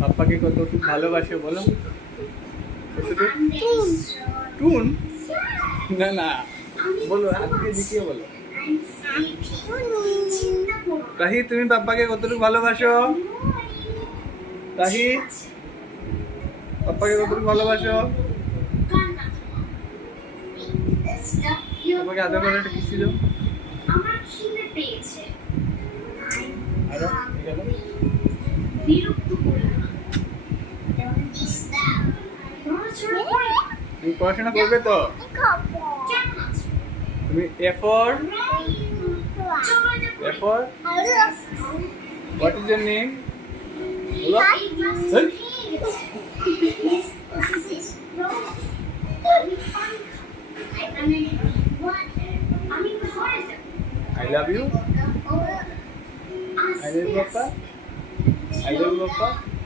পাপ্পাকে কতটুকু ভালোবাসে বলো? কতটুকু? টুন? না না, বলো, আজকে দেখিয়ে বলো। রাহি, তুমি পাপ্পাকে কতটুকু ভালোবাসো? রাহি, পাপ্পাকে কতটুকু ভালোবাসো? পাপ্পাকে আদর করে একটা কিস দাও। আমার খিদে পেয়েছে। আরো গেল। বিরক্ত করো না। তুমি পড়াশোনা করবে তো? কেমন আছো? তুমি A for A for what is your name? বলো। এই, I love you. I love you, Papa. I love you, Papa.